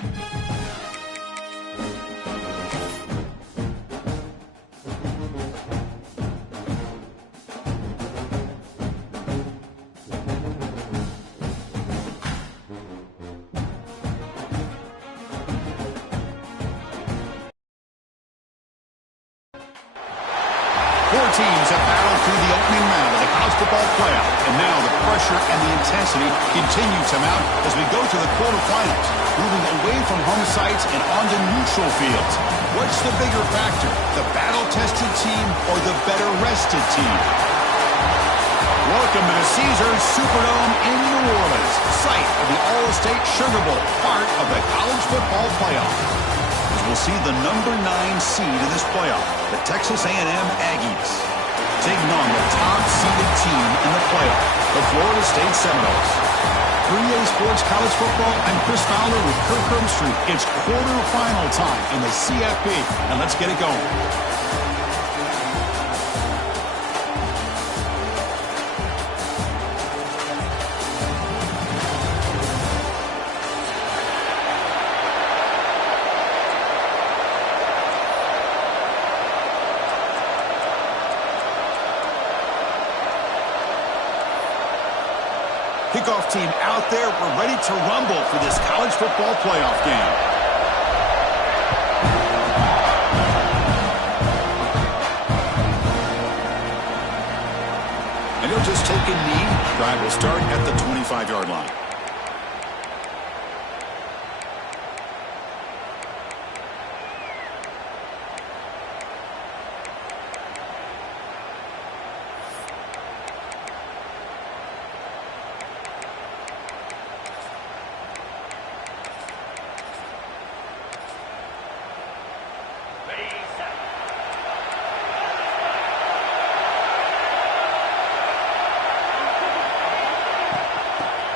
Four teams have battled through the opening round of the college football playoff, and now the pressure and the intensity continue to mount as we go to the quarterfinals, moving away from home sites and onto neutral fields. What's the bigger factor, the battle-tested team or the better-rested team? Welcome to the Caesars Superdome in New Orleans, site of the All-State Sugar Bowl, part of the college football playoff. We'll see the number 9 seed in this playoff, the Texas A&M Aggies, taking on the top-seeded team in the playoff, the Florida State Seminoles. 3A Sports College Football, I'm Chris Fowler with Kirk Herbstreit. It's quarterfinal time in the CFP, and let's get it going. Kickoff team out there. We're ready to rumble for this college football playoff game. And he'll just take a knee. Drive will start at the 25-yard line.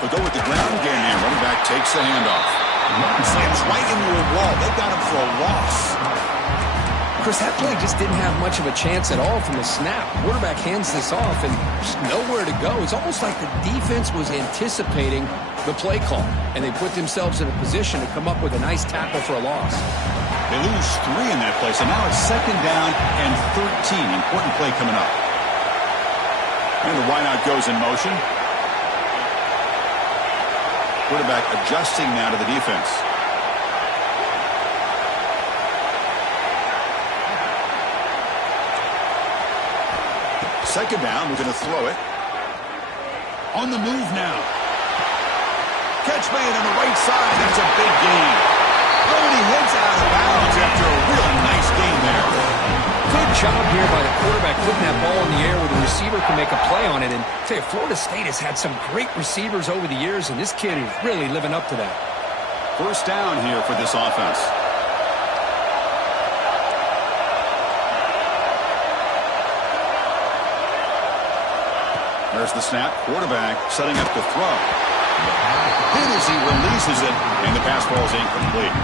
They'll go with the ground game here. Running back takes the handoff. Slams right into a wall. They got him for a loss. Chris, that play just didn't have much of a chance at all from the snap. Quarterback hands this off and just nowhere to go. It's almost like the defense was anticipating the play call, and they put themselves in a position to come up with a nice tackle for a loss. They lose 3 in that play, so now it's 2nd down and 13. Important play coming up. And the wideout goes in motion. Quarterback adjusting now to the defense. Second down, we're going to throw it. On the move now. Catch made on the right side. That's a big gain. Oh, and he hits out of bounds after a really nice gain there. Good job here by the quarterback putting that ball in the air where the receiver can make a play on it. And I tell you, Florida State has had some great receivers over the years, and this kid is really living up to that. First down here for this offense. There's the snap. Quarterback setting up to throw. Hit as he releases it, and the pass ball is incomplete.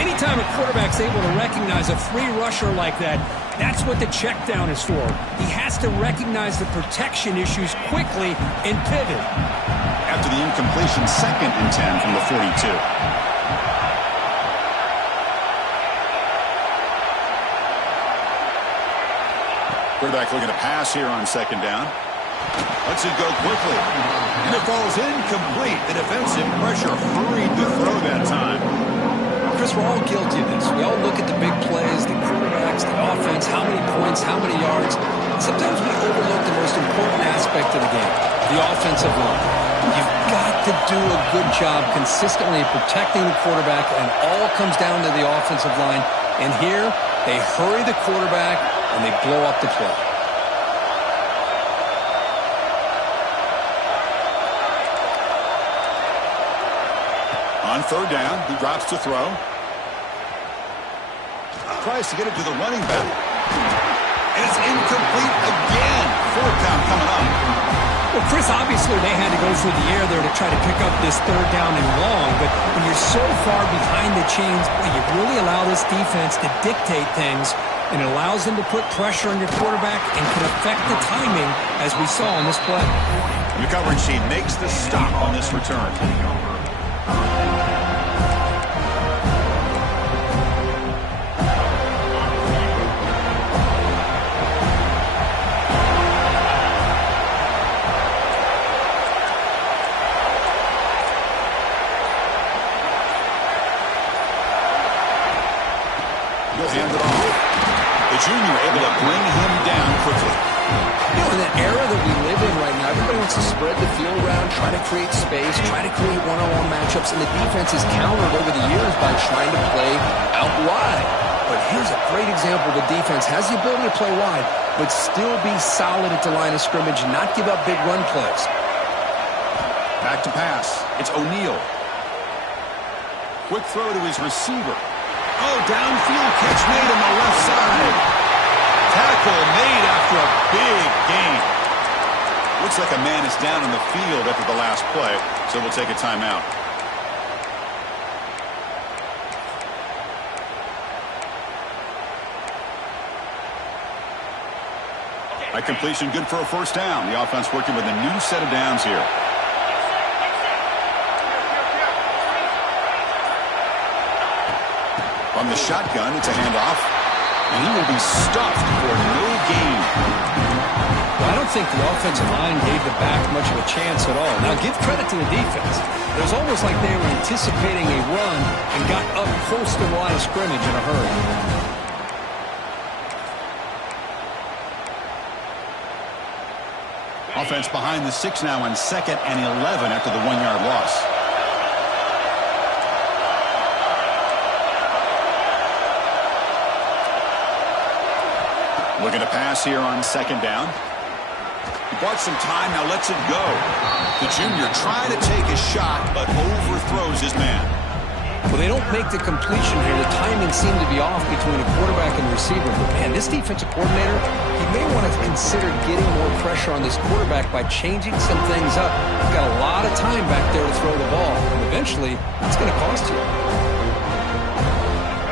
Anytime a quarterback's able to recognize a free rusher like that, that's what the check down is for. He has to recognize the protection issues quickly and pivot. After the incompletion, 2nd and 10 from the 42. Quarterback looking to pass here on 2nd down. Lets it go quickly. And it falls incomplete. The defensive pressure hurried to throw that time. Chris, we're all guilty of this. We all look at the big plays, the quarterbacks, the offense, how many points, how many yards. Sometimes we overlook the most important aspect of the game, the offensive line. You've got to do a good job consistently protecting the quarterback, and all comes down to the offensive line. And here, they hurry the quarterback, and they blow up the play. On 3rd down, he drops to throw. Tries to get it to the running back. And it's incomplete again. 4th down coming up. Well, Chris, obviously they had to go through the air there to try to pick up this 3rd down and long, but when you're so far behind the chains, boy, you really allow this defense to dictate things, and it allows them to put pressure on your quarterback and can affect the timing, as we saw in this play. And the coverage team makes the stop on this return. will hand it off. The junior able to bring him down quickly. You know, in the era that we live in right now, everybody wants to spread the field around, try to create space, try to create one-on-one matchups, and the defense is countered over the years by trying to play out wide. But here's a great example. The defense has the ability to play wide, but still be solid at the line of scrimmage and not give up big run plays. Back to pass. It's O'Neal. Quick throw to his receiver. Oh, downfield catch made on the left side. Tackle made after a big gain. Looks like a man is down in the field after the last play, so we'll take a timeout. That completion good for a first down. The offense working with a new set of downs here. From the shotgun, it's a handoff. And he will be stuffed for no gain. Well, I don't think the offensive line gave the back much of a chance at all. Now, give credit to the defense. It was almost like they were anticipating a run and got up close to the line of scrimmage in a hurry. Offense behind the 6 now on 2nd and 11 after the 1-yard loss. Looking to pass here on 2nd down. He bought some time, now lets it go. The junior trying to take a shot, but overthrows his man. Well, they don't make the completion here. The timing seemed to be off between the quarterback and the receiver. But, man, this defensive coordinator, he may want to consider getting more pressure on this quarterback by changing some things up. He's got a lot of time back there to throw the ball. And eventually, it's going to cost you.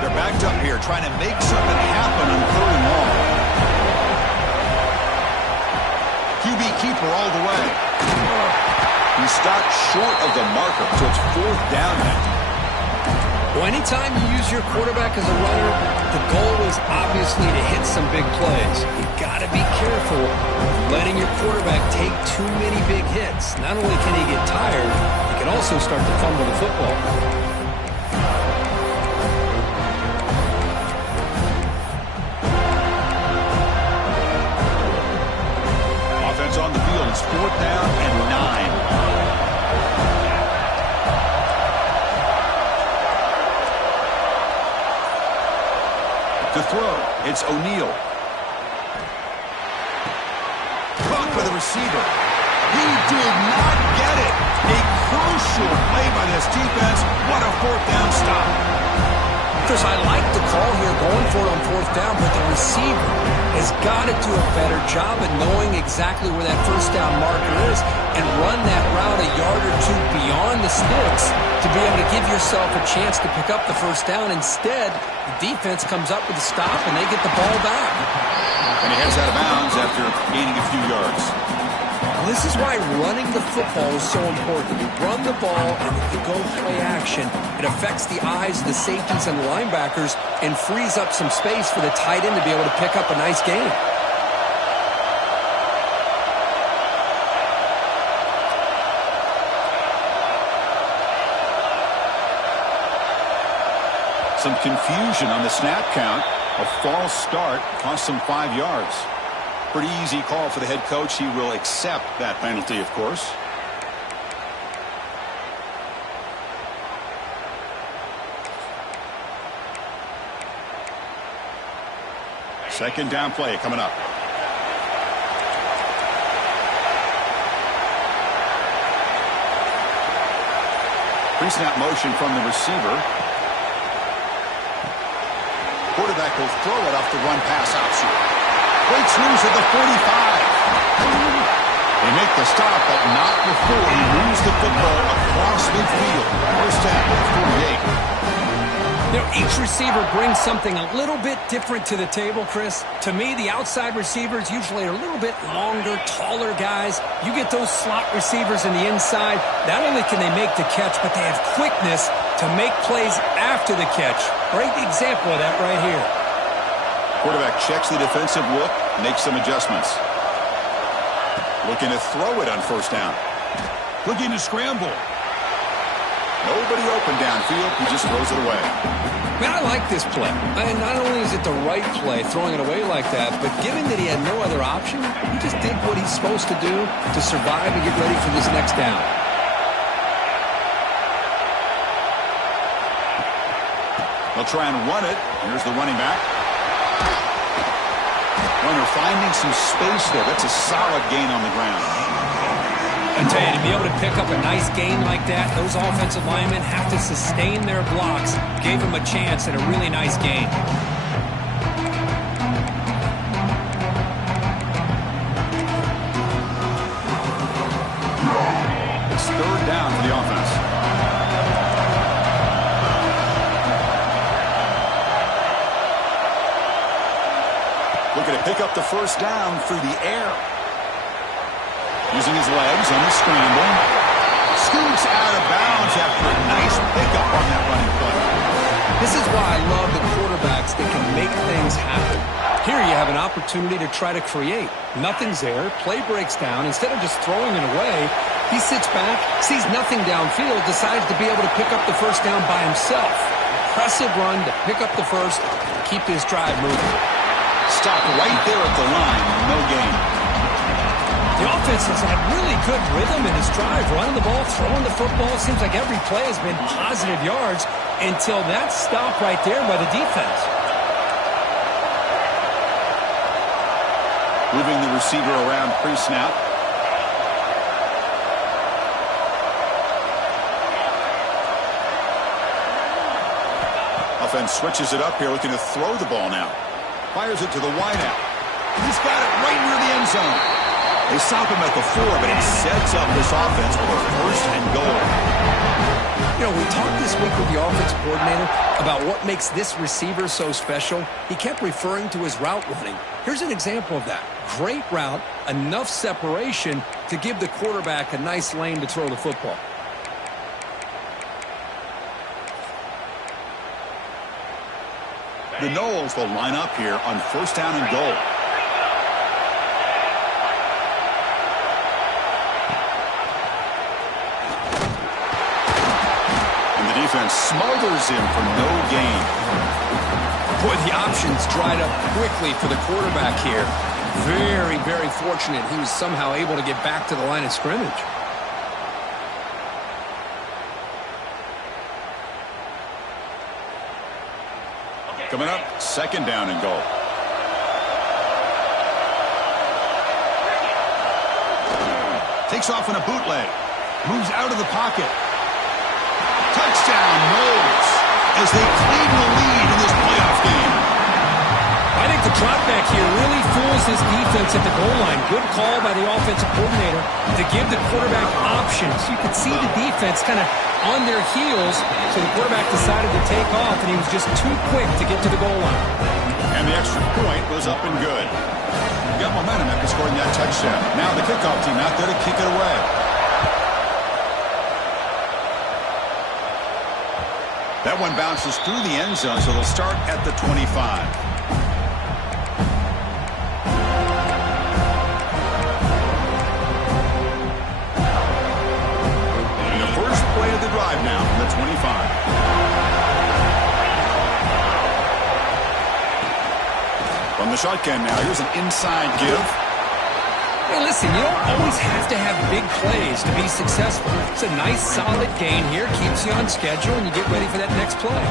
They're backed up here trying to make something happen on 3rd and long. QB keeper all the way. He stopped short of the marker, so it's 4th down now. Well, anytime you use your quarterback as a runner, the goal is obviously to hit some big plays. You've got to be careful of letting your quarterback take too many big hits. Not only can he get tired, he can also start to fumble the football. Offense on the field. It's 4th down and 9. To throw, it's O'Neal. Caught by the receiver. He did not get it. A crucial play by this defense. What a 4th down stop. Chris, I like the call here going for it on 4th down, but the receiver has got to do a better job of knowing exactly where that 1st down marker is and run that route a yard or two beyond the sticks to be able to give yourself a chance to pick up the 1st down. Instead, the defense comes up with a stop and they get the ball back. And he heads out of bounds after gaining a few yards. Well, this is why running the football is so important. You run the ball and if you go play action, it affects the eyes of the safeties and the linebackers and frees up some space for the tight end to be able to pick up a nice gain. Some confusion on the snap count. A false start cost him 5 yards. Pretty easy call for the head coach. He will accept that penalty, of course. Second down play coming up. Pre-snap motion from the receiver. Quarterback will throw it off the run pass option. Breaks loose at the 45. They make the stop, but not before he moves the football across midfield. First down at 48. You know, each receiver brings something a little bit different to the table, Chris. To me, the outside receivers usually are a little bit longer, taller guys. You get those slot receivers in the inside, not only can they make the catch, but they have quickness to make plays after the catch. Great example of that right here. Quarterback checks the defensive look, makes some adjustments. Looking to throw it on first down. Looking to scramble. Nobody open downfield. He just throws it away. Man, I like this play. And not only is it the right play, throwing it away like that, but given that he had no other option, he just did what he's supposed to do to survive and get ready for this next down. They'll try and run it. Here's the running back. Runner finding some space there. That's a solid gain on the ground. I tell you, to be able to pick up a nice gain like that, those offensive linemen have to sustain their blocks. Gave him a chance at a really nice gain. It's third down for the offense. Looking to pick up the first down through the air. Using his legs on the scramble. Scoots out of bounds after a nice pickup on that running play. This is why I love the quarterbacks that can make things happen. Here you have an opportunity to try to create. Nothing's there. Play breaks down. Instead of just throwing it away, he sits back, sees nothing downfield, decides to be able to pick up the first down by himself. Impressive run to pick up the first, keep this drive moving. Stop right there at the line. No gain. The offense has had really good rhythm in his drive, running the ball, throwing the football. It seems like every play has been positive yards until that stop right there by the defense. Moving the receiver around pre-snap. Offense switches it up here, looking to throw the ball now. Fires it to the wideout. He's got it right near the end zone. They stop him at the 4, but he sets up this offense for a first and goal. You know, we talked this week with the offensive coordinator about what makes this receiver so special. He kept referring to his route running. Here's an example of that. Great route, enough separation to give the quarterback a nice lane to throw the football. The Knowles will line up here on first down and goal. Defense smothers him for no gain. Boy, the options dried up quickly for the quarterback here. Very, very fortunate he was somehow able to get back to the line of scrimmage. Coming up, second down and goal. Takes off in a bootleg. Moves out of the pocket. Touchdown, Knowles, as they clean the lead in this playoff game. I think the drop back here really fools his defense at the goal line. Good call by the offensive coordinator to give the quarterback options. You could see the defense kind of on their heels, so the quarterback decided to take off, and he was just too quick to get to the goal line. And the extra point was up and good. Got momentum after scoring that touchdown. Now the kickoff team out there to kick it away. That one bounces through the end zone, so they'll start at the 25. And the first play of the drive now, the 25. From the shotgun now, here's an inside give. Hey, listen, you don't always have to have big plays to be successful. It's a nice, solid gain here. Keeps you on schedule, and you get ready for that next play.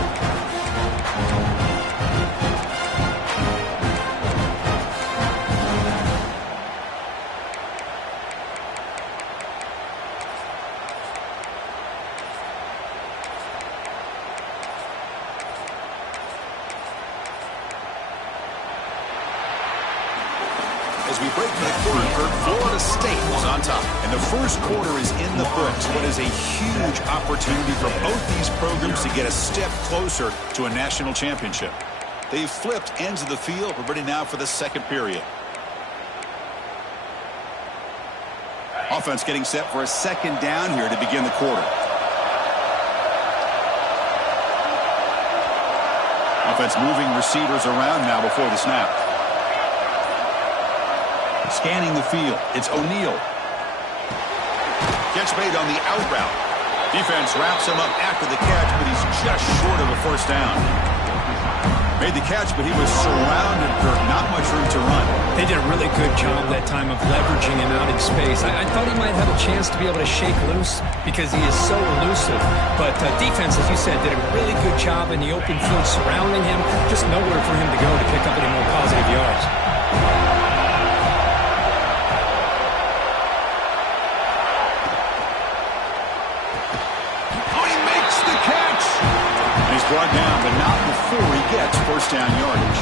As we break the third, Florida State is on top. And the first quarter is in the books. What is a huge opportunity for both these programs to get a step closer to a national championship. They've flipped ends of the field. We're ready now for the second period. Offense getting set for a second down here to begin the quarter. Offense moving receivers around now before the snap. Scanning the field. It's O'Neal. Catch made on the out route. Defense wraps him up after the catch, but he's just short of a first down. Made the catch, but he was surrounded, Kirk. Not much room to run. They did a really good job that time of leveraging him out in space. I thought he might have a chance to be able to shake loose because he is so elusive. But defense, as you said, did a really good job in the open field surrounding him. Just nowhere for him to go to pick up any more positive yards. Brought down, but not before he gets first down yardage.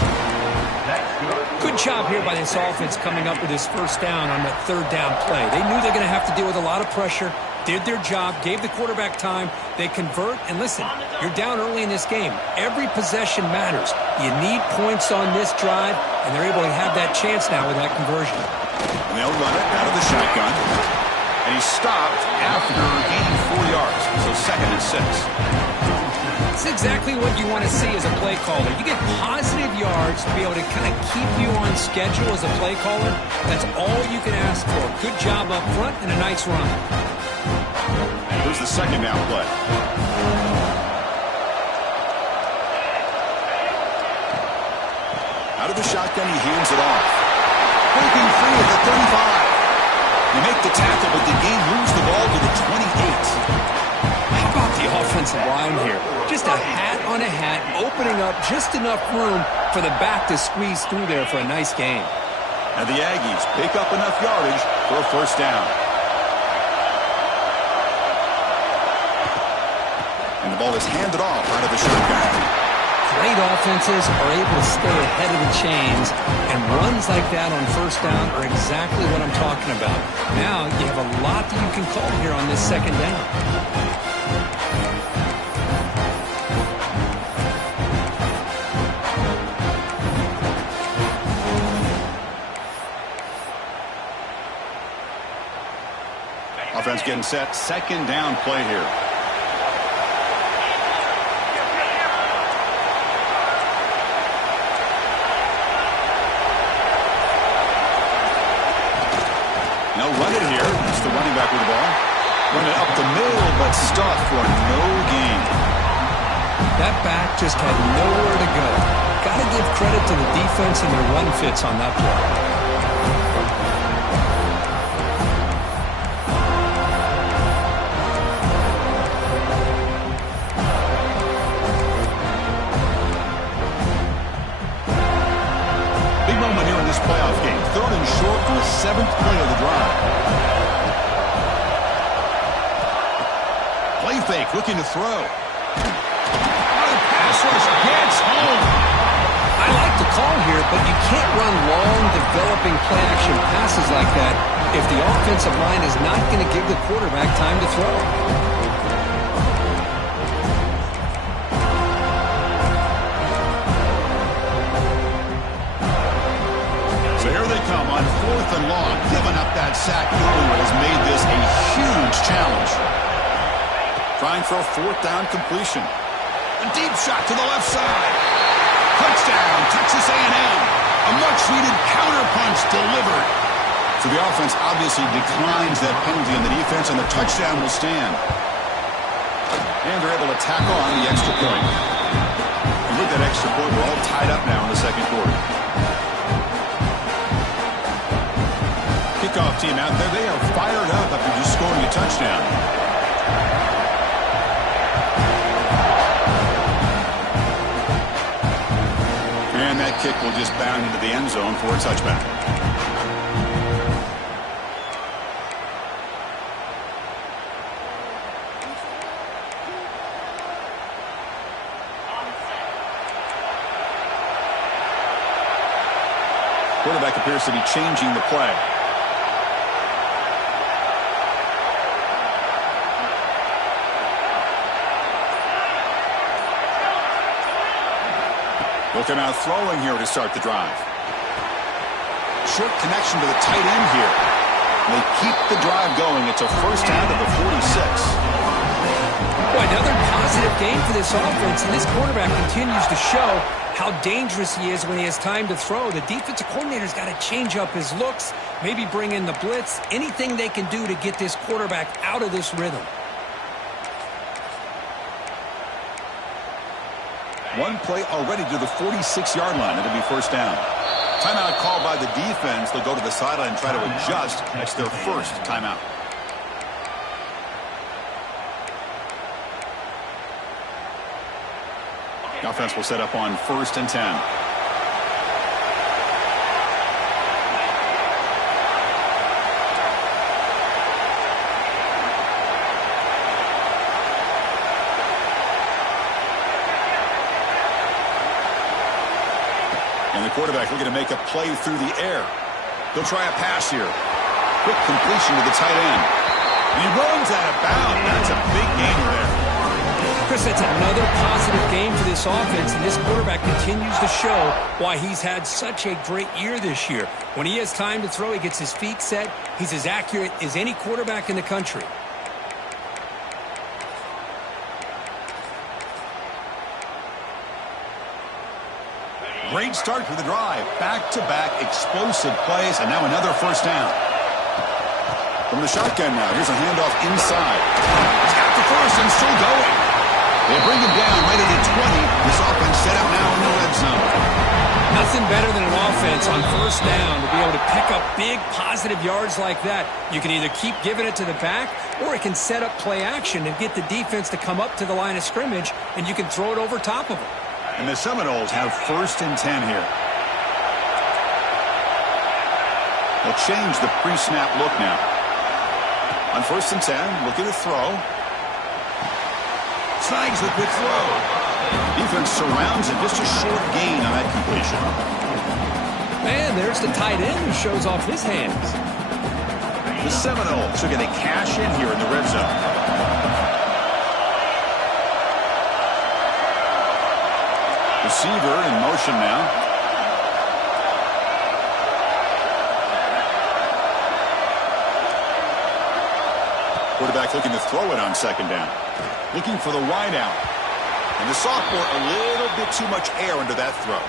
Good job here by this offense coming up with his first down on that third down play. They knew they're going to have to deal with a lot of pressure, did their job, gave the quarterback time. They convert, and listen, you're down early in this game. Every possession matters. You need points on this drive, and they're able to have that chance now with that conversion. And they'll run it out of the shotgun. And he's stopped after gaining 4 yards, so 2nd and 6. It's exactly what you want to see as a play caller. You get positive yards to be able to kind of keep you on schedule as a play caller. That's all you can ask for. Good job up front and a nice run. Here's the second down play. Out of the shotgun, he hands it off. Breaking free at the 35. They make the tackle, but the game moves the ball to the 28. How about the offensive line here? Just a hat on a hat, opening up just enough room for the back to squeeze through there for a nice gain. And the Aggies pick up enough yardage for a first down. And the ball is handed off out of the shotgun. Great offenses are able to stay ahead of the chains, and runs like that on first down are exactly what I'm talking about. Now you have a lot that you can call here on this second down. Offense getting set. Second down play here. No, run it here. It's the running back with the ball. Run it up the middle, but stuffed for no gain. That back just had nowhere to go. Got to give credit to the defense and their run fits on that play. Playoff game. 3rd and short on the 7th play of the drive. Play fake, looking to throw. The pass rush gets home. I like the call here, but you can't run long, developing play-action passes like that if the offensive line is not going to give the quarterback time to throw. Come on 4th and long. Giving up that sack earlier has made this a huge challenge. Trying for a 4th down completion. A deep shot to the left side. Touchdown, Texas A&M. A much-needed counterpunch delivered. So the offense obviously declines that penalty on the defense, and the touchdown will stand. And they're able to tack on the extra point. And with that extra point, we're all tied up now in the second quarter. Kickoff team out there, they are fired up after just scoring a touchdown. And that kick will just bound into the end zone for a touchback. Quarterback appears to be changing the play. Looking out throwing here to start the drive. Short connection to the tight end here. They keep the drive going. It's a first down to the 46. Boy, another positive game for this offense, and this quarterback continues to show how dangerous he is when he has time to throw. The defensive coordinator's got to change up his looks, maybe bring in the blitz, anything they can do to get this quarterback out of this rhythm. One play already to the 46-yard line. It'll be first down. Timeout called by the defense. They'll go to the sideline and try to adjust. That's their first timeout. The offense will set up on 1st and 10. And the quarterback looking to make a play through the air. He'll try a pass here. Quick completion to the tight end. And he runs out of bounds. That's a big gain there. Chris, that's another positive game for this offense, and this quarterback continues to show why he's had such a great year this year. When he has time to throw, he gets his feet set. He's as accurate as any quarterback in the country. Great start to the drive. Back-to-back explosive plays, and now another first down. From the shotgun now, here's a handoff inside. He's got the first and still going. They bring him down right at the 20. This offense set up now in the red zone. Nothing better than an offense on first down to be able to pick up big positive yards like that. You can either keep giving it to the back, or it can set up play action and get the defense to come up to the line of scrimmage, and you can throw it over top of them. And the Seminoles have 1st and 10 here. They'll change the pre-snap look now. On 1st and 10, looking to throw. Snags the quick throw. Defense surrounds him. Just a short gain on that completion. Man, there's the tight end who shows off his hands. The Seminoles are going to cash in here in the red zone. Receiver in motion now. Quarterback looking to throw it on 2nd down. Looking for the wide out. And the sophomore a little bit too much air under that throw.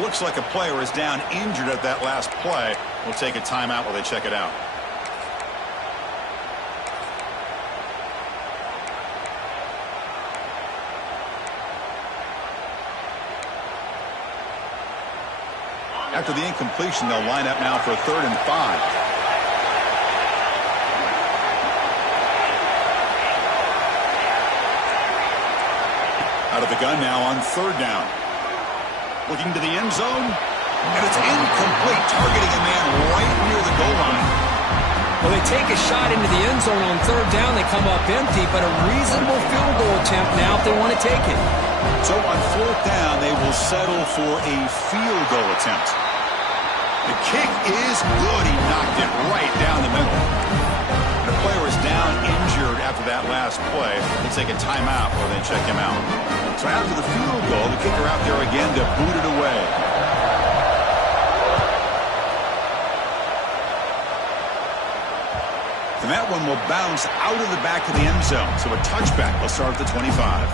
Looks like a player is down injured at that last play. We'll take a timeout while they check it out. After the incompletion, they'll line up now for 3rd and 5. Out of the gun now on 3rd down. Looking to the end zone, and it's incomplete, targeting a man right near the goal line. Well, they take a shot into the end zone on 3rd down. They come up empty, but a reasonable field goal attempt now if they want to take it. So on 4th down, they will settle for a field goal attempt. The kick is good. He knocked it right down the middle. The player is down injured after that last play. We'll take a timeout while they check him out. So after the field goal, the kicker out there again to boot it away. And that one will bounce out of the back of the end zone. So a touchback will start at the 25.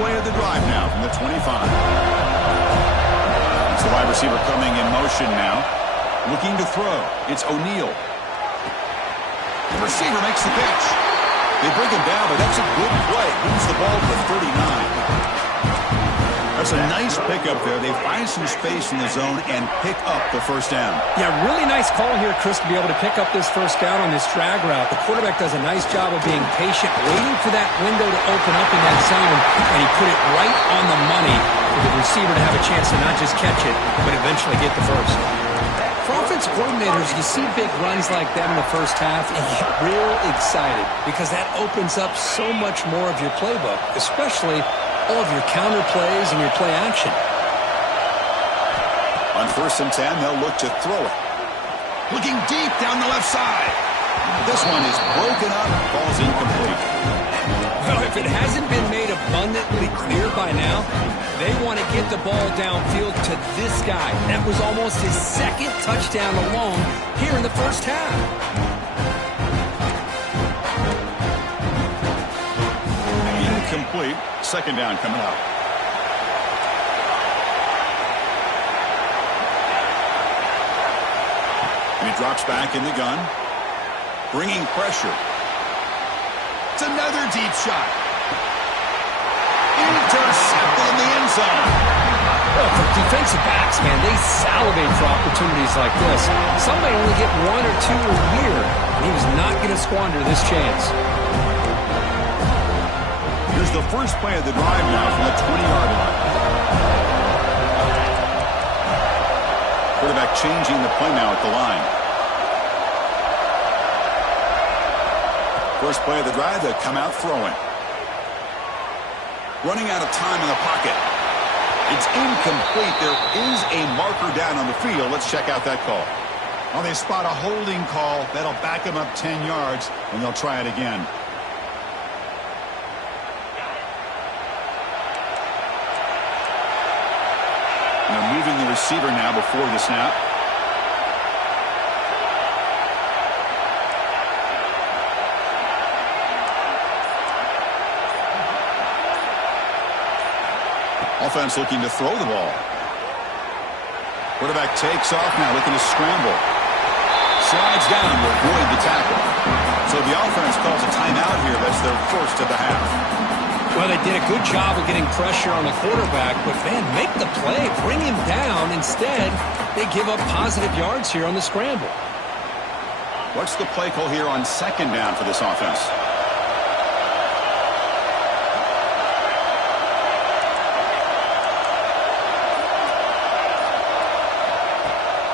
Play of the drive now from the 25. It's the wide receiver coming in motion now. Looking to throw. It's O'Neal. The receiver makes the pitch. They bring him down, but that's a good play. Moves the ball to 39. That's a nice pickup there. They find some space in the zone and pick up the first down. Yeah, really nice call here, Chris, to be able to pick up this first down on this drag route. The quarterback does a nice job of being patient, waiting for that window to open up in that zone, and he put it right on the money for the receiver to have a chance to not just catch it, but eventually get the first. For offensive coordinators, you see big runs like that in the first half, and you get real excited because that opens up so much more of your playbook, especially all of your counter plays and your play action. On 1st and 10, they'll look to throw it. Looking deep down the left side. This one is broken up, ball's incomplete. Well, if it hasn't been made abundantly clear by now, they want to get the ball downfield to this guy. That was almost his 2nd touchdown alone here in the first half. incomplete. Second down coming up. And he drops back in the gun. Bringing pressure. It's another deep shot. Intercepted in the end zone. Well, for defensive backs, man, they salivate for opportunities like this. Some may only get one or two a year, and he was not going to squander this chance. Here's the first play of the drive now from the 20-yard line. Quarterback changing the play now at the line. First play of the drive, they come out throwing. Running out of time in the pocket. It's incomplete. There is a marker down on the field. Let's check out that call. Well, they spot a holding call. That'll back them up 10 yards, and they'll try it again. And they're moving the receiver now before the snap. Offense looking to throw the ball. Quarterback takes off now, looking to scramble. Slides down to avoid the tackle. So the offense calls a timeout here. That's their first of the half. Well, they did a good job of getting pressure on the quarterback, but, man, make the play. Bring him down. Instead, they give up positive yards here on the scramble. What's the play call here on second down for this offense?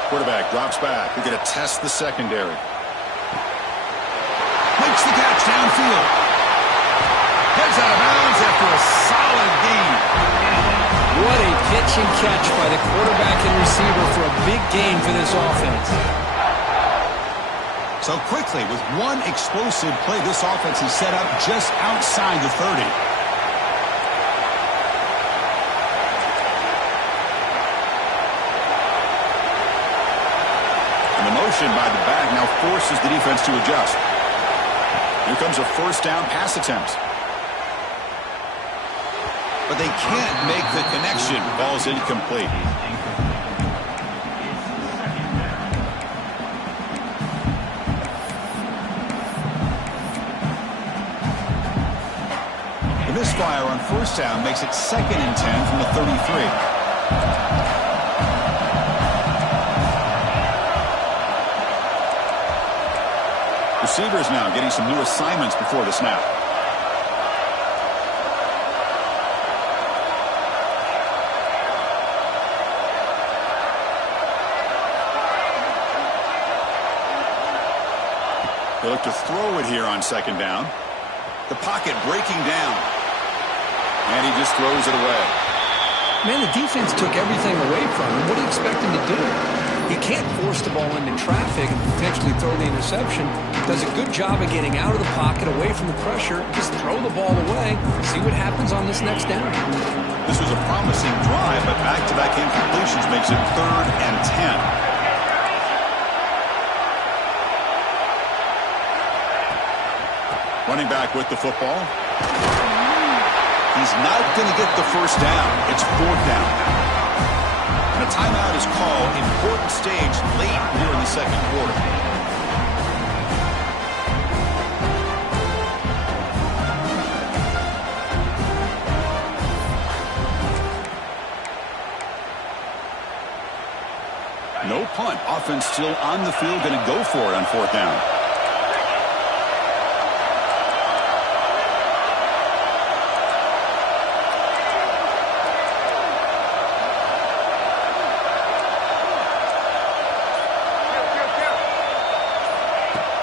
Quarterback drops back. We're going to test the secondary. Makes the catch downfield. Heads out of bounds after a solid gain. What a pitch and catch by the quarterback and receiver for a big gain for this offense. So quickly, with one explosive play, this offense is set up just outside the 30. Motion by the back now forces the defense to adjust. Here comes a first down pass attempt. But they can't make the connection. Ball's incomplete. The misfire on first down makes it 2nd and 10 from the 33. Receivers now getting some new assignments before the snap. They look to throw it here on second down. The pocket breaking down. And he just throws it away. Man, the defense took everything away from him. What do you expect him to do? He can't force the ball into traffic and potentially throw the interception. Does a good job of getting out of the pocket, away from the pressure. Just throw the ball away. See what happens on this next down. This was a promising drive, but back-to-back incompletions makes it 3rd and 10. Running back with the football. He's not going to get the first down. It's 4th down. And a timeout is called. Important stage late here in the second quarter. No punt. Offense still on the field, going to go for it on 4th down.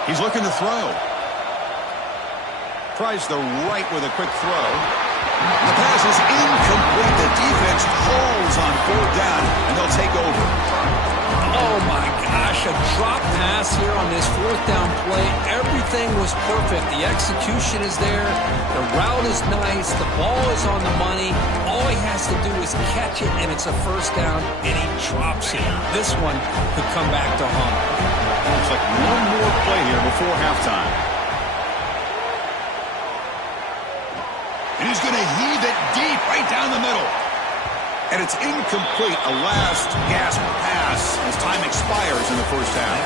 He's looking to throw. Tries the right with a quick throw. The pass is incomplete. The defense holds on 4th down, and they'll take over. Oh, my gosh, a drop pass here on this 4th down play. Everything was perfect. The execution is there. The route is nice. The ball is on the money. All he has to do is catch it, and it's a first down, and he drops it. This one could come back to haunt. Looks like one more play here before halftime. And He's going to heave it deep right down the middle. And it's incomplete, a last gasp pass as time expires in the first half.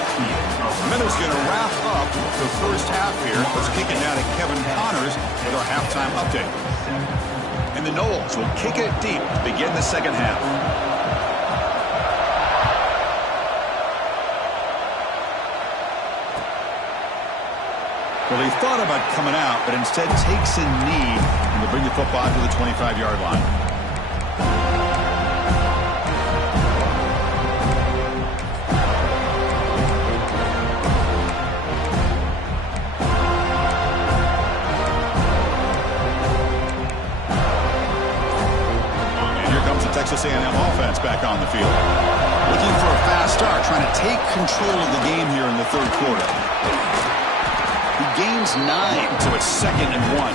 Minnows going to wrap up the first half here. Let's kick it now to Kevin Connors with our halftime update. And the Noles will kick it deep to begin the second half. Well, he thought about coming out, but instead takes a knee and will bring the football to the 25-yard line. And here comes the Texas A&M offense back on the field. Looking for a fast start, trying to take control of the game here in the third quarter. He gains 9, so it's 2nd and 1.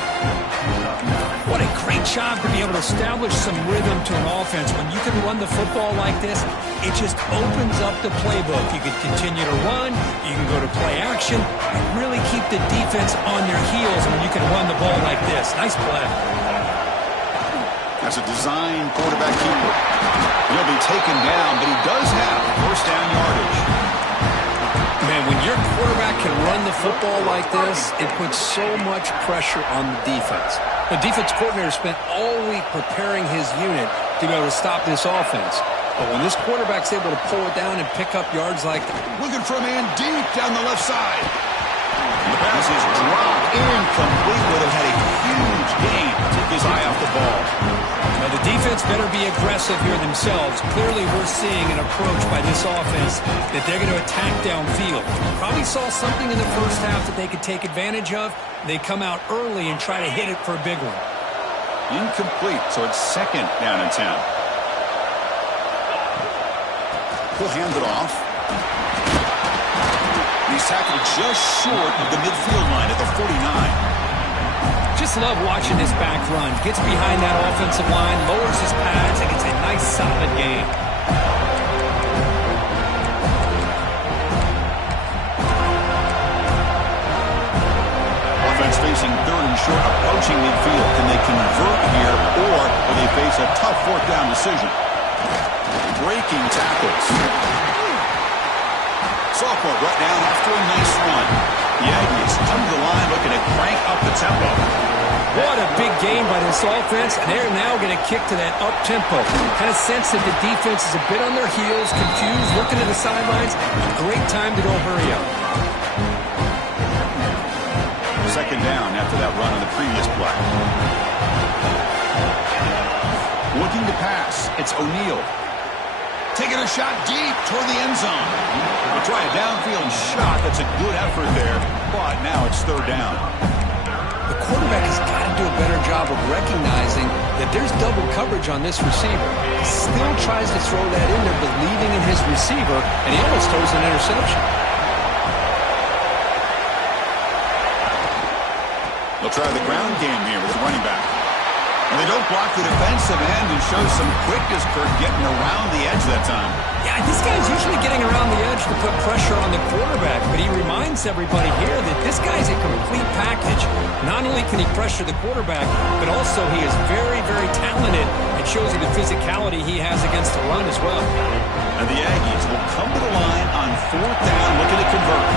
What a great job to be able to establish some rhythm to an offense. When you can run the football like this, it just opens up the playbook. You can continue to run, you can go to play action, and really keep the defense on their heels when you can run the ball like this. Nice play. As a design quarterback keeper, he'll be taken down, but he does have first down yardage. Man, when your quarterback can run the football like this, it puts so much pressure on the defense. The defense coordinator spent all week preparing his unit to be able to stop this offense. But when this quarterback's able to pull it down and pick up yards like that. Looking for a man deep down the left side. The pass is dropped incomplete. Would have had a huge gain. Took his eye off the ball. Now, the defense better be aggressive here themselves. Clearly, we're seeing an approach by this offense that they're going to attack downfield. Probably saw something in the first half that they could take advantage of. They come out early and try to hit it for a big one. Incomplete, so it's 2nd down and 10. He'll hand it off. He's tackled just short of the midfield line at the 49. Just love watching this back run. Gets behind that offensive line, lowers his pads, and it's a nice, solid game. Offense facing 3rd and short, approaching midfield. Can they convert here, or will they face a tough 4th down decision? Breaking tackles. Sophomore brought down after a nice run. The Aggies come to the line looking to crank up the tempo. What a big game by this offense. They're now going to kick to that up-tempo. Kind of sense that the defense is a bit on their heels, confused, looking to the sidelines. A great time to go hurry up. 2nd down after that run on the previous play. Looking to pass. It's O'Neal. Taking a shot deep toward the end zone. They try a downfield shot. That's a good effort there, but now it's 3rd down. The quarterback has got to do a better job of recognizing that there's double coverage on this receiver. He still tries to throw that in there, believing in his receiver, and he almost throws an interception. They'll try the ground game here with the running back. And they don't block the defensive end and show some quickness, Kurt, getting around the edge that time. Yeah, this guy's usually getting around the edge to put pressure on the quarterback, but he reminds everybody here that this guy's a complete package. Not only can he pressure the quarterback, but also he is very, very talented and shows you the physicality he has against the run as well. And the Aggies will come to the line on 4th down, looking to convert.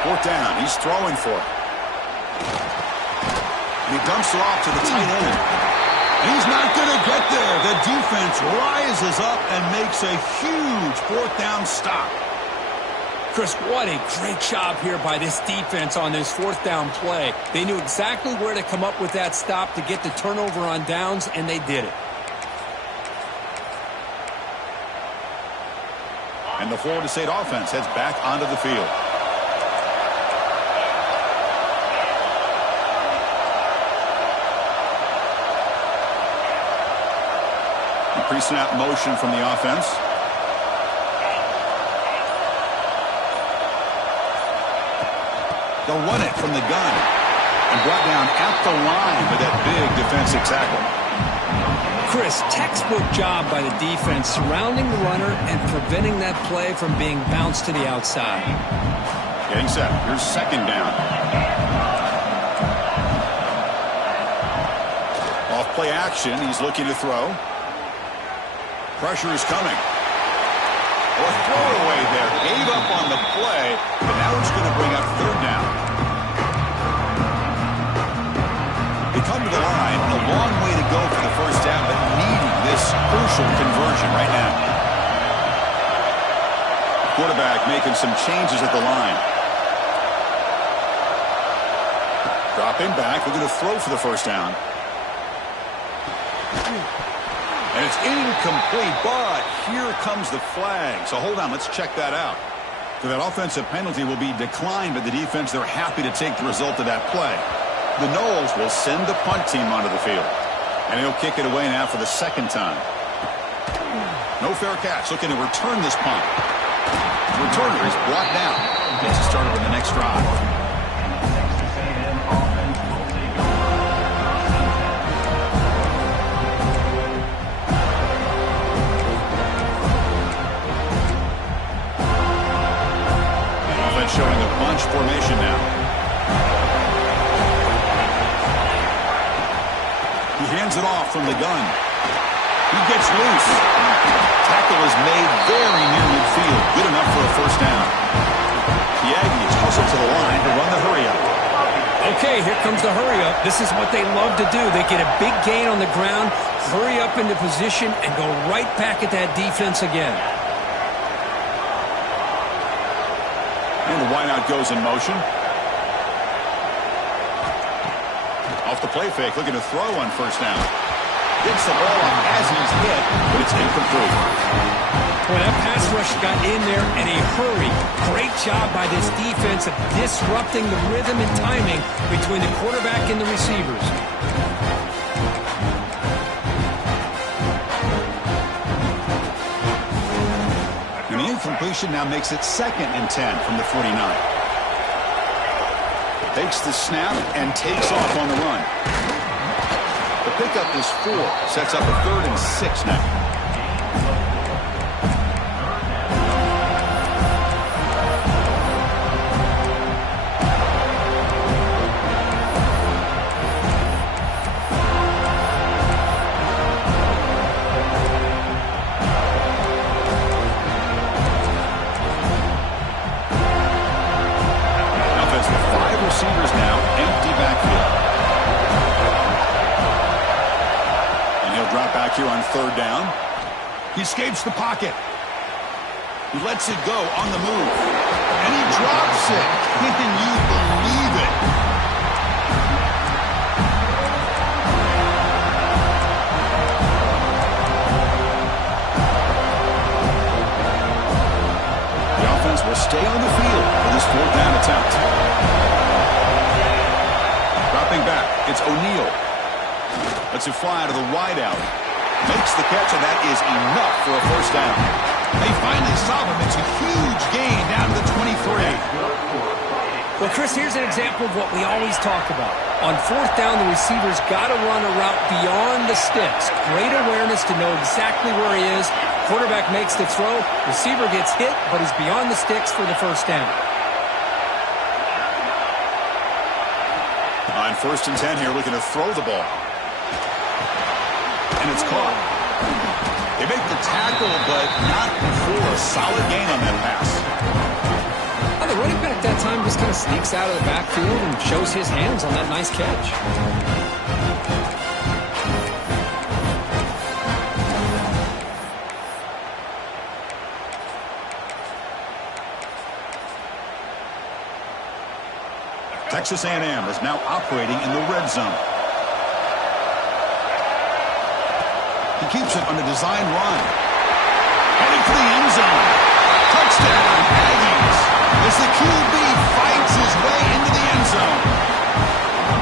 4th down. He's throwing for it. And he dumps it off to the tight end. He's not going to get there. The defense rises up and makes a huge 4th down stop. Chris, what a great job here by this defense on this 4th down play. They knew exactly where to come up with that stop to get the turnover on downs, and they did it. And the Florida State offense heads back onto the field. Pre-snap motion from the offense. They'll run it from the gun and brought down at the line with that big defensive tackle. Chris, textbook job by the defense surrounding the runner and preventing that play from being bounced to the outside. Getting set. Here's second down. Off play action. He's looking to throw. Pressure is coming. A throwaway there. Gave up on the play, but now it's going to bring up third down. They come to the line. A long way to go for the first down, but needing this crucial conversion right now. Quarterback making some changes at the line. Dropping back. Looking to throw for the first down. And it's incomplete, but here comes the flag. So hold on, let's check that out. So that offensive penalty will be declined by the defense. They're happy to take the result of that play. The Noles will send the punt team onto the field. And he'll kick it away now for the second time. No fair catch. Looking to return this punt. The returner is brought down. Gets it started on the next drive. Showing a bunch formation now. He hands it off from the gun. He gets loose. Tackle is made very near midfield. Good enough for a first down. The Aggies toss it to the line to run the hurry-up. Okay, here comes the hurry-up. This is what they love to do. They get a big gain on the ground, hurry up into position, and go right back at that defense again. And the wideout goes in motion. Off the play fake, looking to throw on first down. Gets the ball up as he's hit, but it's incomplete. Boy, that pass rush got in there in a hurry. Great job by this defense of disrupting the rhythm and timing between the quarterback and the receivers. Completion now makes it 2nd and 10 from the 49. Takes the snap and takes off on the run. The pickup is 4. Sets up a 3rd and 6 now. Receivers now, empty backfield. And he'll drop back here on 3rd down. He escapes the pocket. He lets it go on the move. And he drops it. Can you believe it? The offense will stay on the field for this 4th down attempt. Back. It's O'Neal. Lets it fly to the wideout. Makes the catch, and that is enough for a first down. They finally stop him. It's a huge gain down to the 23. Well, Chris, here's an example of what we always talk about. On 4th down, the receiver's got to run a route beyond the sticks. Great awareness to know exactly where he is. Quarterback makes the throw. Receiver gets hit, but he's beyond the sticks for the first down. On 1st and 10 here, looking to throw the ball. And it's caught. They make the tackle, but not before a solid gain on that pass. Well, the running back that time just kind of sneaks out of the backfield and shows his hands on that nice catch. Texas A&M is now operating in the red zone. He keeps it on a design run. Heading for the end zone. Touchdown, Aggies. As the QB fights his way into the end zone.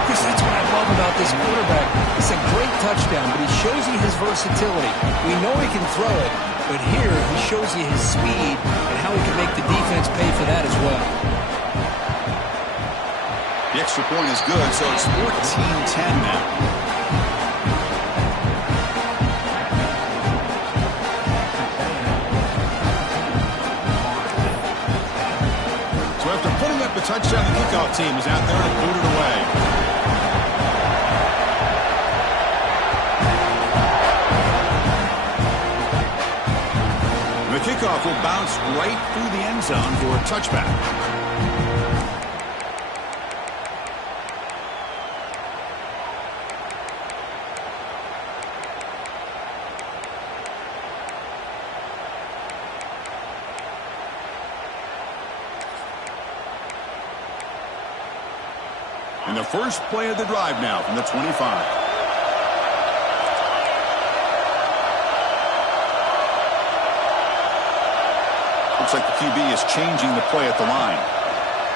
Chris, that's what I love about this quarterback. It's a great touchdown, but he shows you his versatility. We know he can throw it, but here he shows you his speed and how he can make the defense pay for that as well. The extra point is good, so it's 14-10 now. the touchdown. The kickoff team is out there to boot it away. The kickoff will bounce right through the end zone for a touchback. And the first play of the drive now from the 25. Looks like the QB is changing the play at the line.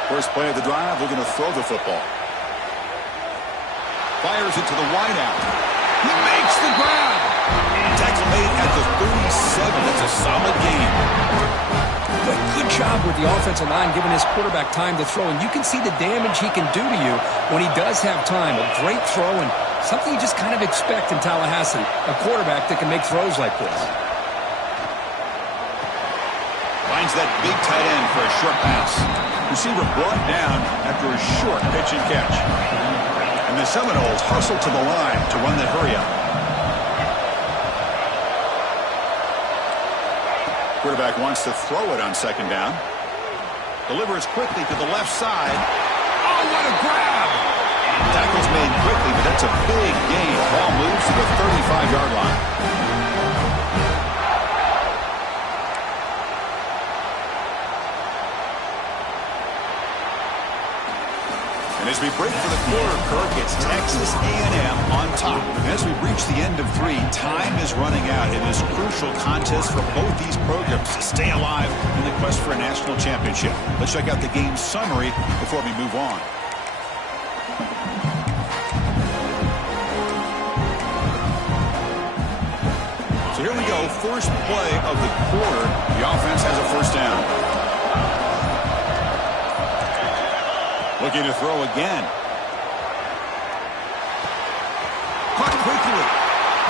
First play of the drive, they're going to throw the football. Fires it to the wideout. He makes the grab. Tackle made at the 37. That's a solid game. But good job with the offensive line giving his quarterback time to throw. And you can see the damage he can do to you when he does have time. A great throw and something you just kind of expect in Tallahassee. A quarterback that can make throws like this. Finds that big tight end for a short pass. Receiver brought down after a short pitch and catch. And the Seminoles hustle to the line to run that hurry up. Quarterback wants to throw it on second down. Delivers quickly to the left side. Oh, what a grab! Tackle's made quickly, but that's a big gain. Ball moves to the 35-yard line. And as we break for the quarter, Kirk, it's Texas A&M on top. As we reach the end of 3, time is running out in this crucial contest for both these programs to stay alive in the quest for a national championship. Let's check out the game summary before we move on. So here we go, first play of the quarter. The offense has a first down. Looking to throw again. Caught quickly.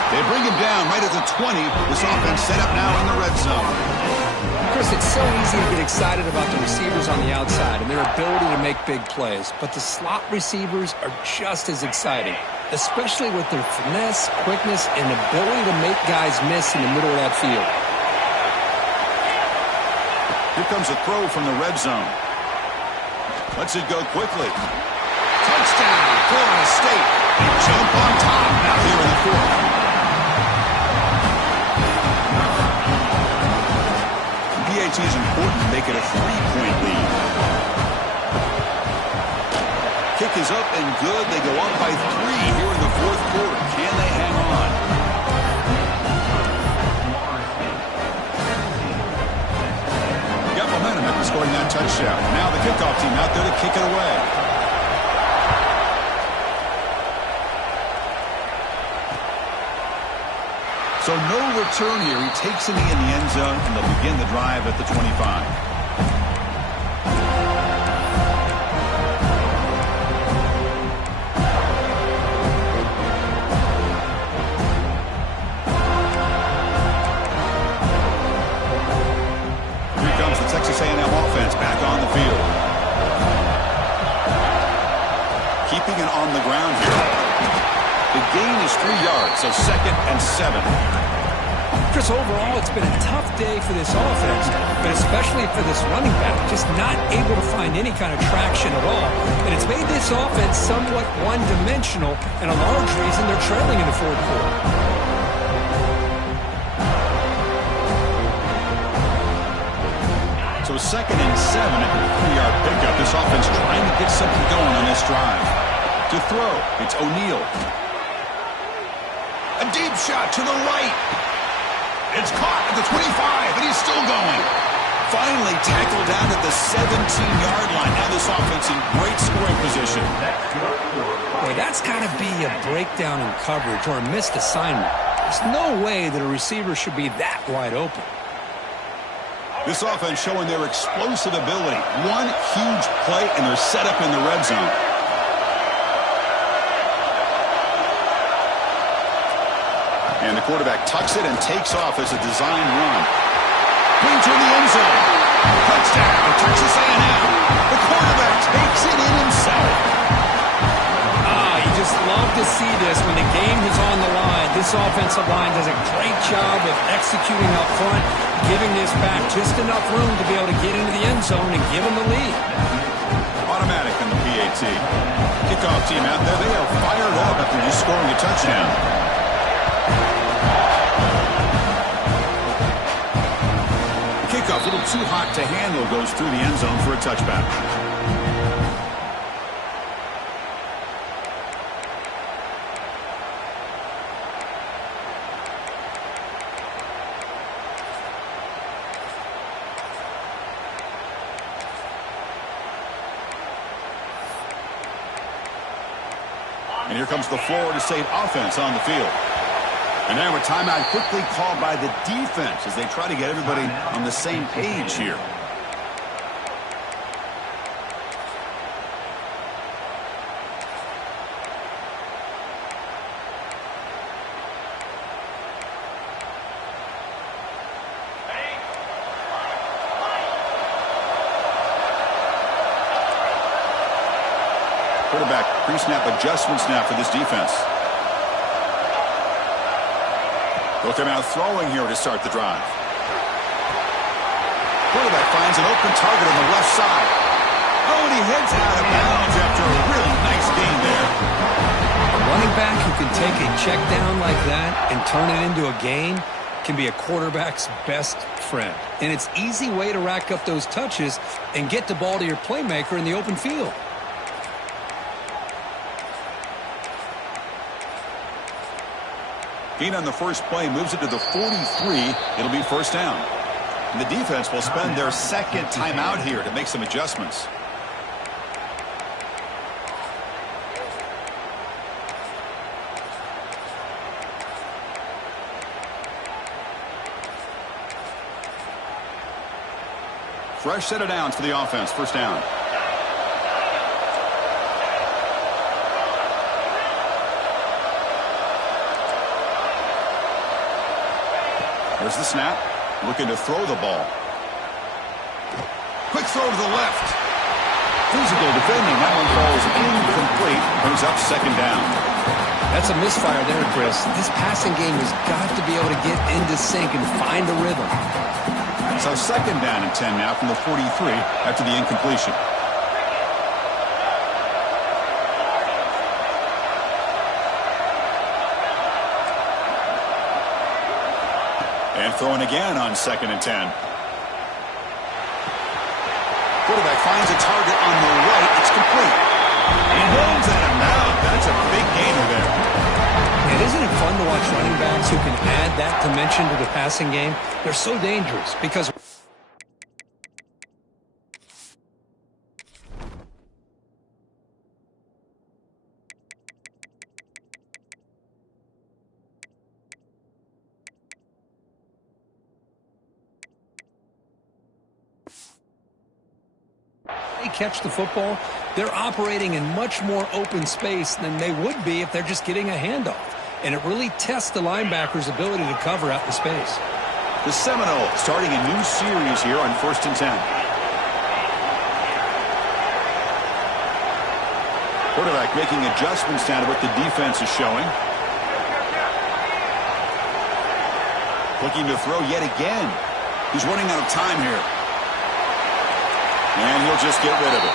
They bring him down right at the 20. This offense set up now in the red zone. Chris, it's so easy to get excited about the receivers on the outside and their ability to make big plays. But the slot receivers are just as exciting, especially with their finesse, quickness, and ability to make guys miss in the middle of that field. Here comes a throw from the red zone. Lets it go quickly. Touchdown, Florida State. They jump on top now here in the fourth. PAT is important to make it a 3-point lead. Kick is up and good. They go up by 3 here in the fourth quarter. Can they hang on? Got momentum after scoring that touchdown. Now the kickoff team out there to kick it away. So no return here. He takes it in the end zone, and they'll begin the drive at the 25. Texas A&M offense back on the field. Keeping it on the ground here. The gain is 3 yards, so 2nd and 7. Chris, overall, it's been a tough day for this offense, but especially for this running back, just not able to find any kind of traction at all. And it's made this offense somewhat one-dimensional, and a large reason they're trailing in the fourth quarter. So 2nd and 7 at the 3-yard pickup. This offense trying to get something going on this drive. To throw, it's O'Neal. A deep shot to the right. It's caught at the 25, and he's still going. Finally tackled down at the 17-yard line. Now this offense in great scoring position. Boy, that's got to be a breakdown in coverage or a missed assignment. There's no way that a receiver should be that wide open. This offense showing their explosive ability. One huge play, and they're set up in the red zone. And the quarterback tucks it and takes off as a design run. Brings her in the end zone. Touchdown, Texas A&M. The quarterback's This offensive line does a great job of executing up front, giving this back just enough room to be able to get into the end zone and give them the lead. Automatic in the PAT. Kickoff team out there. They are fired up after just scoring a touchdown. Kickoff, a little too hot to handle, goes through the end zone for a touchback. And here comes the Florida State offense on the field. And now a timeout quickly called by the defense as they try to get everybody on the same page here. Quarterback pre-snap adjustments now for this defense. Looking out throwing here to start the drive. Quarterback finds an open target on the left side. Oh, and he heads out of bounds after a really nice gain there. A running back who can take a check down like that and turn it into a gain can be a quarterback's best friend. And it's an easy way to rack up those touches and get the ball to your playmaker in the open field. Gain on the first play moves it to the 43. It'll be first down. And the defense will spend their second timeout here to make some adjustments. Fresh set of downs for the offense. First down. There's the snap. Looking to throw the ball. Quick throw to the left. Physical defending. That one falls incomplete. Brings up second down. That's a misfire there, Chris. This passing game has got to be able to get into sync and find a rhythm. So second down and 10 now from the 43 after the incompletion. And throwing again on second and 10. Quarterback finds a target on the right. It's complete. He runs at him now. That's a big gainer there. And isn't it fun to watch running backs who can add that dimension to the passing game? They're so dangerous because they catch the football, they're operating in much more open space than they would be if they're just getting a handoff. And it really tests the linebacker's ability to cover out the space. The Seminoles starting a new series here on 1st and 10. Quarterback making adjustments down to what the defense is showing. Looking to throw yet again. He's running out of time here. And he'll just get rid of it.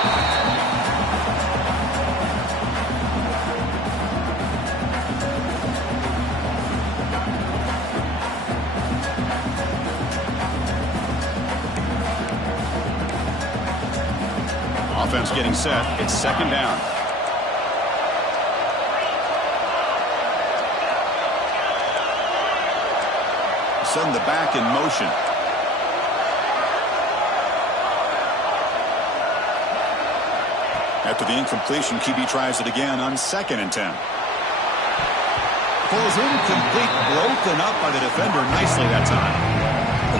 Offense getting set. It's second down. Send the back in motion. After the incompletion, QB tries it again on second and 10. Falls incomplete, broken up by the defender nicely that time.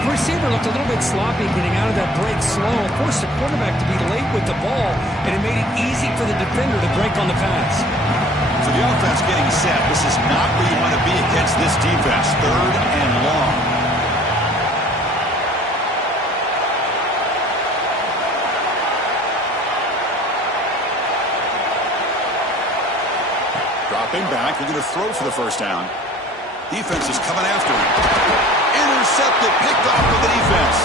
The receiver looked a little bit sloppy getting out of that break slow. It forced the quarterback to be late with the ball, and it made it easy for the defender to break on the pass. So the offense getting set. This is not where you want to be against this defense. Third and long. Dropping back, looking to throw for the first down. Defense is coming after him. Intercepted, picked off by the defense.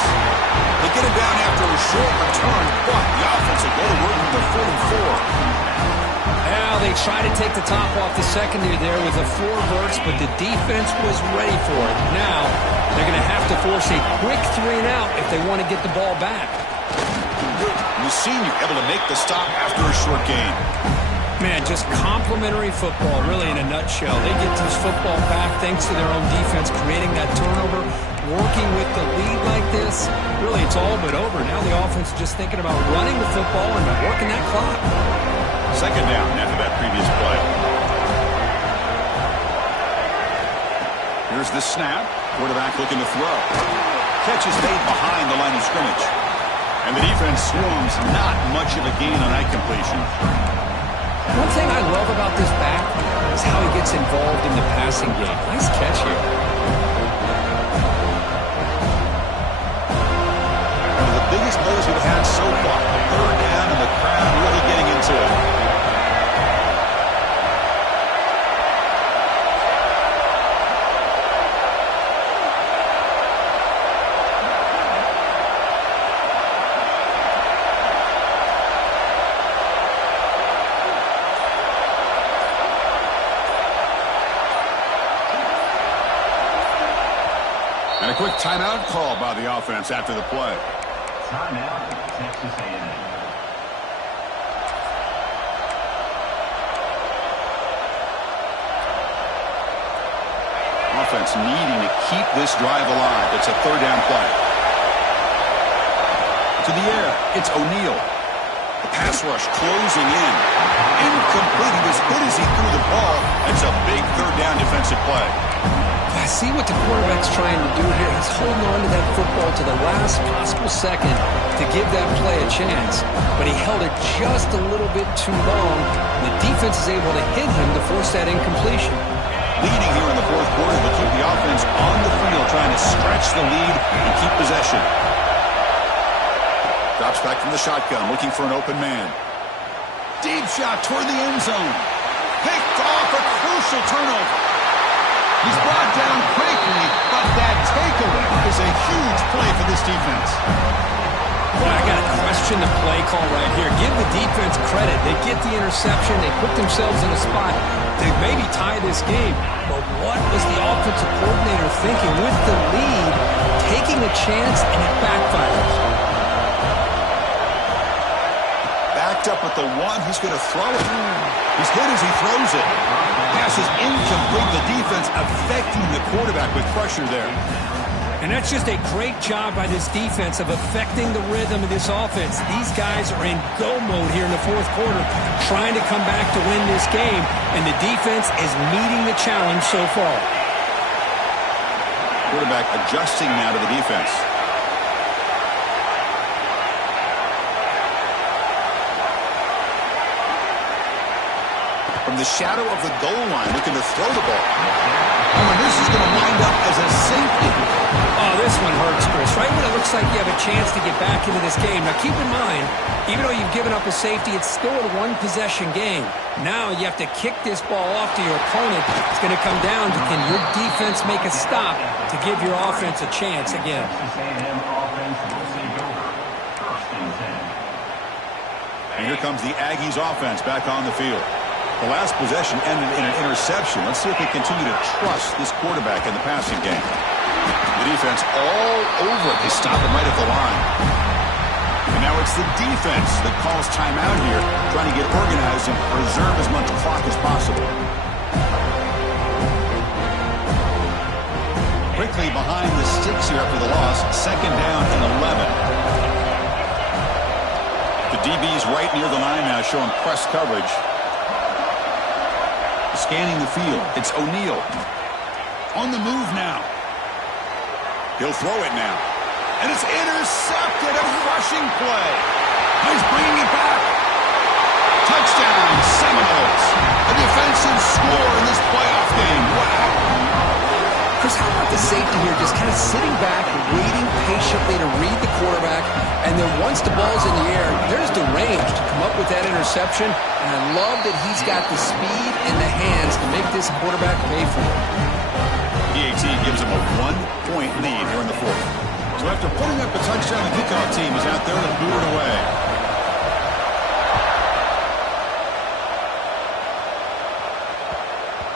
They get it down after a short return, but the offense will go to work with the 44. Now they try to take the top off the secondary there with the 4 verts, but the defense was ready for it. Now they're going to have to force a quick 3-and-out if they want to get the ball back. The senior able to make the stop after a short gain. Man, just complimentary football, really, in a nutshell. They get this football back thanks to their own defense, creating that turnover, working with the lead like this. Really, it's all but over. Now the offense is just thinking about running the football and working that clock. Second down after that previous play. Here's the snap. Quarterback looking to throw. Catch is made behind the line of scrimmage. And the defense swarms, not much of a gain on that completion. One thing I love about this back is how he gets involved in the passing game. Nice catch here. One of the biggest plays we've had so far. Third down and the crowd really getting into it. And a quick timeout call by the offense after the play. Timeout, Texas A&M. Offense needing to keep this drive alive. It's a third down play. To the air, it's O'Neal. The pass rush closing in. Incomplete. He was good as he threw the ball. It's a big third down defensive play. I see what the quarterback's trying to do here. He's holding on to that football to the last possible second to give that play a chance. But he held it just a little bit too long. The defense is able to hit him to force that incompletion. Leading here in the fourth quarter to keep the offense on the field, trying to stretch the lead and keep possession. Drops back from the shotgun, looking for an open man. Deep shot toward the end zone. Picked off, a crucial turnover. He's brought down quickly, but that takeaway is a huge play for this defense. Boy, I got to question the play call right here. Give the defense credit. They get the interception. They put themselves in a spot to maybe tie this game. But what was the offensive coordinator thinking with the lead, taking a chance, and it backfires? Backed up at the one, he's going to throw it. He's hit as he throws it. Pass is incomplete. The defense affecting the quarterback with pressure there. And that's just a great job by this defense of affecting the rhythm of this offense. These guys are in go mode here in the fourth quarter, trying to come back to win this game, and the defense is meeting the challenge so far. Quarterback adjusting now to the defense. From the shadow of the goal line, looking to throw the ball. Oh, and this is going to wind up as a safety. Oh, this one hurts, Chris. Right when it looks like you have a chance to get back into this game. Now, keep in mind, even though you've given up a safety, it's still a one-possession game. Now you have to kick this ball off to your opponent. It's going to come down to, can your defense make a stop to give your offense a chance again? Texas A&M offense will take over. First and 10. And here comes the Aggies offense back on the field. The last possession ended in an interception. Let's see if they continue to trust this quarterback in the passing game. The defense all over it. They stop him right at the line. And now it's the defense that calls timeout here, trying to get organized and preserve as much clock as possible. Quickly behind the sticks here after the loss. Second down and 11. The DB's right near the line now, showing press coverage. Scanning the field. It's O'Neal. On the move now. He'll throw it now. And it's intercepted. A rushing play. He's bringing it back. Touchdown, Seminoles. A defensive score in this playoff game. Wow. Chris, how about the safety here just kind of sitting back, waiting patiently to read the quarterback, and then once the ball's in the air, there's the range to come up with that interception, and I love that he's got the speed and the hands to make this quarterback pay for it. PAT gives them a 1-point lead here in the fourth. So after putting up a touchdown, the kickoff team is out there to boo it away.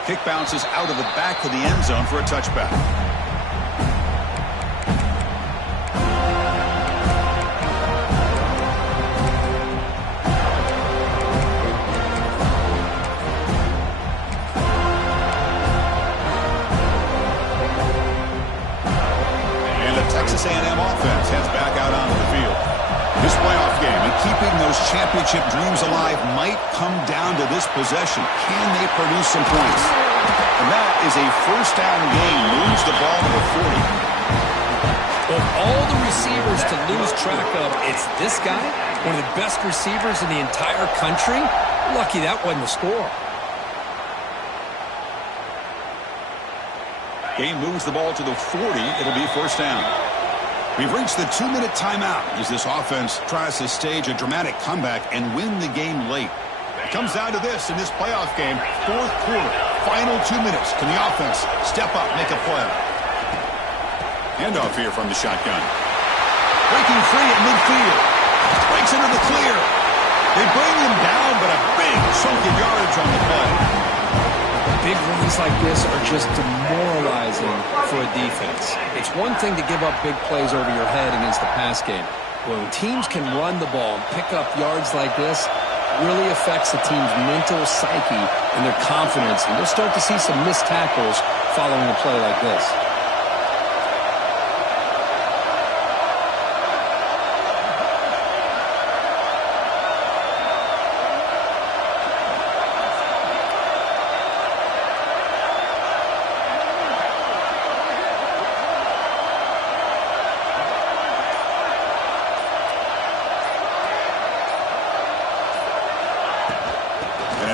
Kick bounces out of the back of the end zone for a touchback. Texas A&M offense heads back out onto the field. This playoff game and keeping those championship dreams alive might come down to this possession. Can they produce some points? And that is a first down game. Moves the ball to the 40. Of all the receivers to lose track of, it's this guy, one of the best receivers in the entire country. Lucky that wasn't the score. Game moves the ball to the 40. It'll be first down. We've reached the 2-minute timeout as this offense tries to stage a dramatic comeback and win the game late. It comes down to this in this playoff game, fourth quarter, final 2 minutes. Can the offense step up, make a play? Handoff here from the shotgun. Breaking free at midfield. Breaks into the clear. They bring him down, but a big chunk of yardage on the play. Big runs like this are just demoralizing for a defense. It's one thing to give up big plays over your head against the pass game. When teams can run the ball and pick up yards like this, it really affects the team's mental psyche and their confidence. And you'll start to see some missed tackles following a play like this.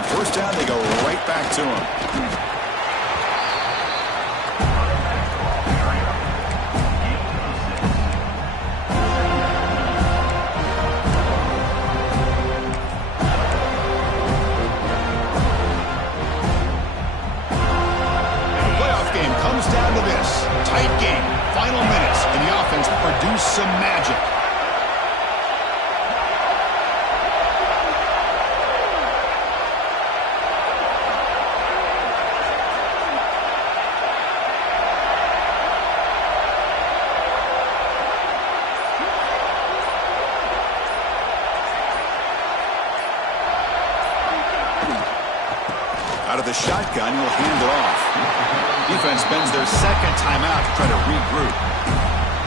First down, they go right back to him. The playoff game comes down to this. Tight game, final minutes, and the offense produced some magic. Out of the shotgun, he'll hand it off. Defense spends their second timeout to try to regroup.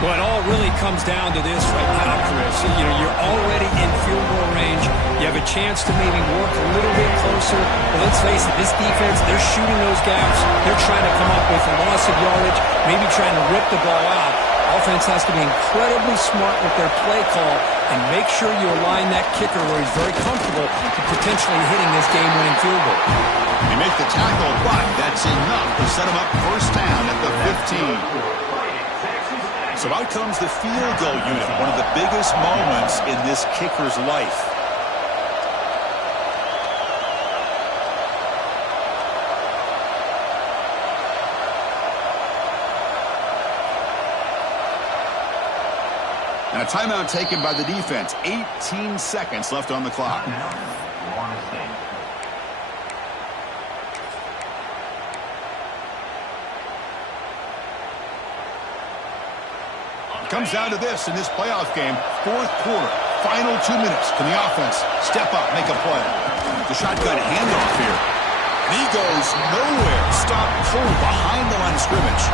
Well, it all really comes down to this right now, Chris. You know, you're already in field goal range. You have a chance to maybe work a little bit closer. But let's face it, this defense, they're shooting those gaps. They're trying to come up with a loss of yardage, maybe trying to rip the ball out. Offense has to be incredibly smart with their play call and make sure you align that kicker where he's very comfortable to potentially hitting this game-winning field goal. They make the tackle, but that's enough to set him up first down at the 15. So out comes the field goal unit, one of the biggest moments in this kicker's life. And a timeout taken by the defense. 18 seconds left on the clock. Comes down to this in this playoff game. Fourth quarter, final 2 minutes. Can the offense step up, make a play? The shotgun handoff here. And he goes nowhere. Stop cold behind the line of scrimmage.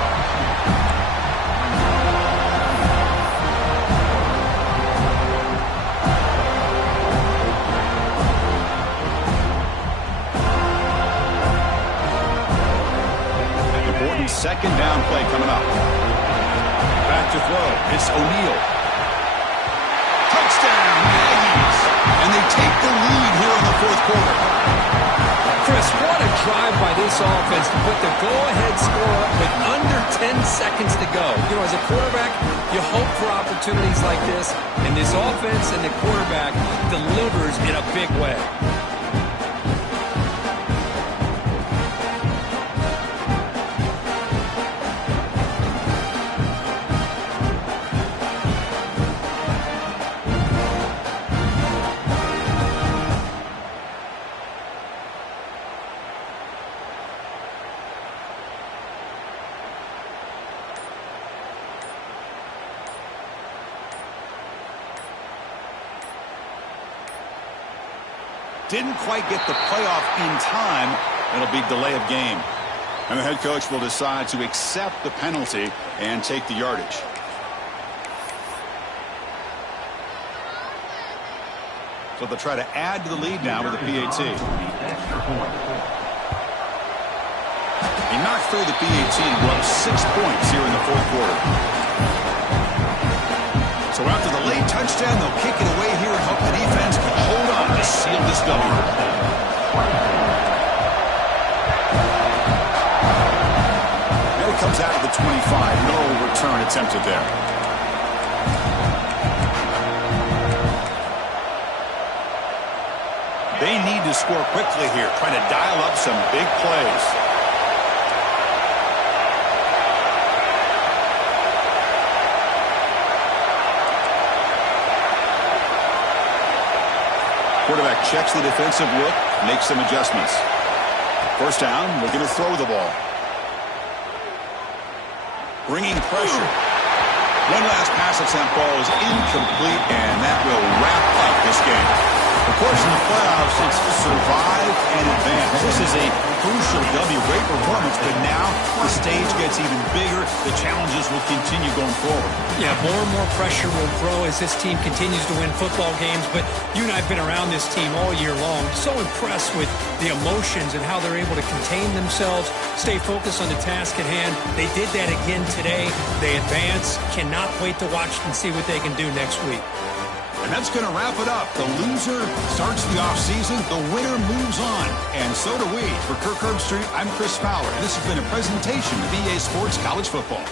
An important second down play coming up. Back to throw. It's O'Neal. Touchdown, Aggies. And they take the lead here in the fourth quarter. Chris, what a drive by this offense to put the go-ahead score up with under 10 seconds to go. You know, as a quarterback, you hope for opportunities like this, and this offense and the quarterback delivers in a big way. Didn't quite get the playoff in time. It'll be delay of game. And the head coach will decide to accept the penalty and take the yardage. So they'll try to add to the lead now with a PAT. He knocked through the PAT and grew up 6 points here in the fourth quarter. So after the late touchdown, they'll kick it away here and hope the defense can hold on to seal this W. And it comes out of the 25. No return attempted there. They need to score quickly here, trying to dial up some big plays. Quarterback checks the defensive look, makes some adjustments. First down, we're going to throw the ball. Bringing pressure. One last pass at St. Paul is incomplete, and that will wrap up this game. Of course, in the playoffs, it's survive and advance. This is a crucial W. Great performance, but now the stage gets even bigger. The challenges will continue going forward. Yeah, more and more pressure will grow as this team continues to win football games. But you and I have been around this team all year long. So impressed with the emotions and how they're able to contain themselves, stay focused on the task at hand. They did that again today. They advance. Cannot wait to watch and see what they can do next week. And that's going to wrap it up. The loser starts the offseason. The winner moves on. And so do we. For Kirk Herbstreit, I'm Chris Fowler. And this has been a presentation of EA Sports College Football.